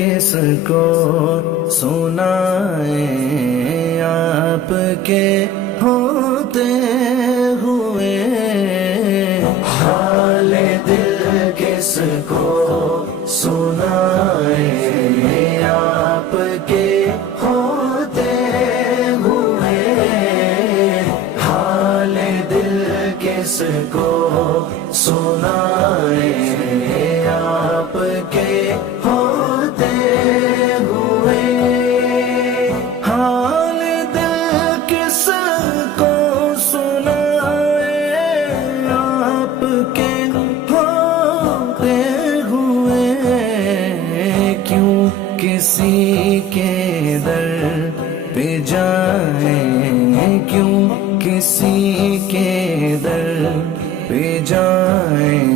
کس کو سنائیں آپ کے ہوتے ہوئے، حال دل کس کو سنائیں آپ کے ہوتے ہوئے، حال دل کس کو سنائیں آپ کے ہوتے ہوئے، حال دل کس کو سنائیں آپ کے ہوتے ہوئے، کیوں کسی کے در پہ جائیں، کیوں کسی کے در پہ جائیں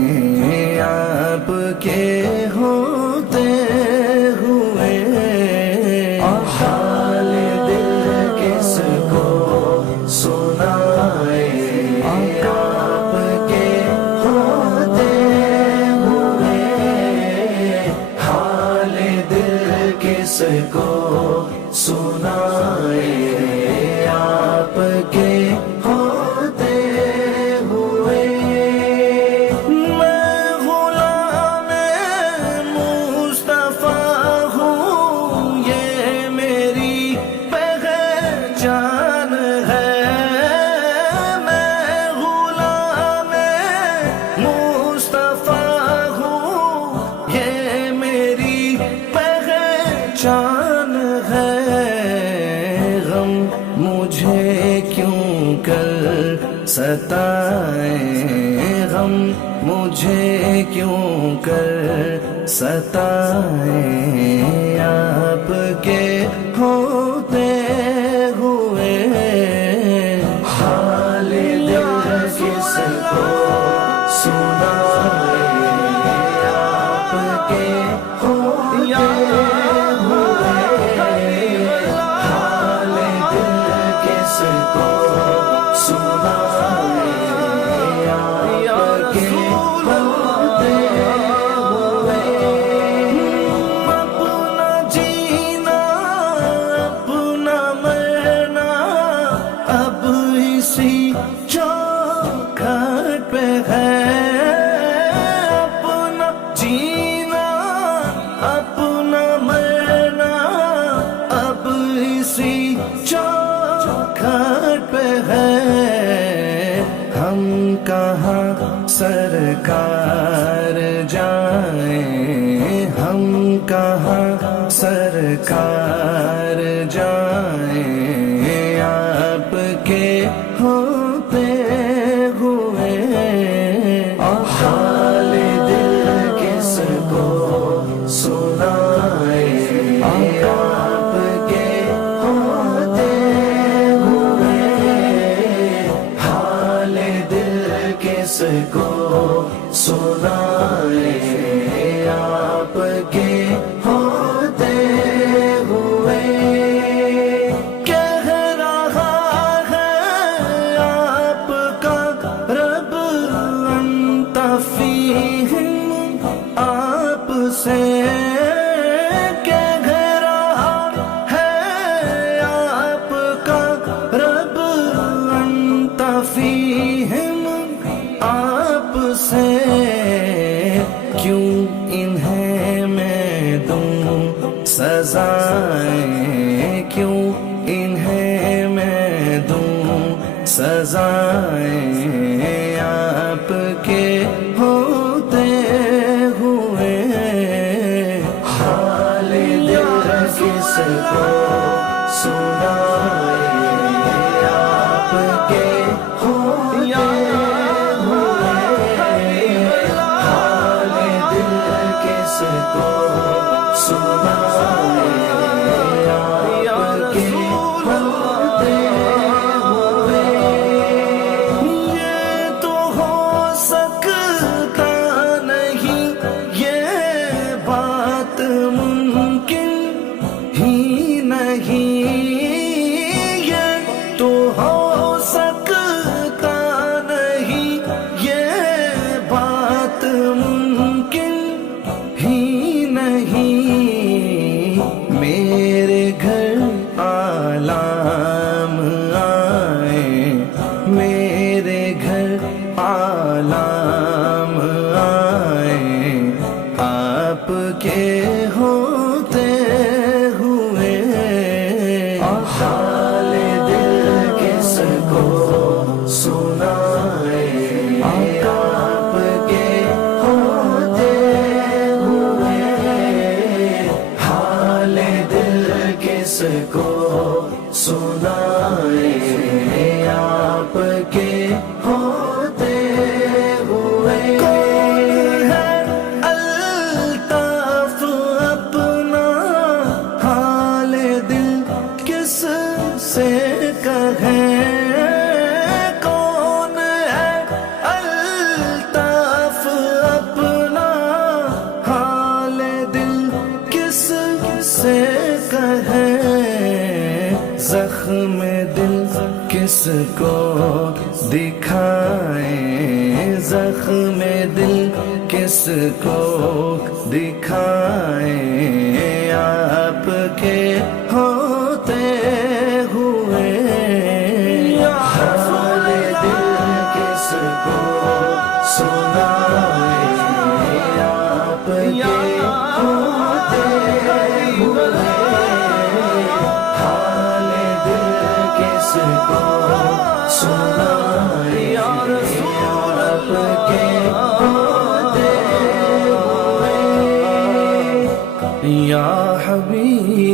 آپ کے ہوتے ہوئے، حال دل کس کو سنائیں آپ کے ہوتے ہوئے، حال دل کس کو سنائیں آپ کے ہوتے ہوئے، میں غلام مصطفیٰ ہوں یہ میری پہچان ہے، میں غلام مصطفیٰ ہوں یہ میری پہچان ہے، غم مجھے کیوں کر ستائیں، غم مجھے کیوں کر ستائیں آپ کے ہوتے ہوئے، حال دل کس کو سنائیں آپ کے ہوتے ہوئے، حال دل کس کو سنائیں آپ کے ہوتے ہوئے، اپنا جینا اپنا مرنا اب اسی چوکھٹ پہ ہے، اپنا جینا اپنا مرنا اب اسی چوکھٹ پہ ہے، ہم کہاں سرکار جائیں، ہم کہاں سرکار جائیں آپ کے ہوتے ہوئے، حال دل کس کو سنائیں آپ کے ہوتے ہوئے، حال دل کس کو سنائیں آپ کے ہوتے ہوئے، کہہ رہا ہے آپ کا رب انت فیہم آپ سے، کہہ رہا ہے آپ کا رب انت فیہم آپ سے، کیوں انہیں میں دوں سزائیں، کیوں انہیں میں دوں سزائیں آپ کے ہوتے ہوئے، حال دل کس کو سنائیں آپ کے ہوتے ہوئے، حال دل کس کو سنائیں آپ کے ہوتے ہوئے، یہ تو ہو سکتا نہیں، یہ بات ممکن ہی نہیں، یہ تو ہو سکتا نہیں، یہ بات ممکن ہی نہیں، آپ کے ہوتے ہوئے حال دل کس کو سنائے آپ کے ہوتے ہوئے حال دل کس کو سنائے آپ کے ہوتے ہوئے کون ہے الطاف اپنا حال دل کس سے کہیں کون ہے الطاف اپنا حال دل کس سے کہیں زخم دل کس کو دکھائیں زخم دل کس کو دکھائیں آپ کے ہوتے ہوئے حال دل کس کو سنائیں آپ کے ہوتے ہوئے حال دل کس کو سنائیں یا رسول آپ کے ہوتے ہوئے یا حبیب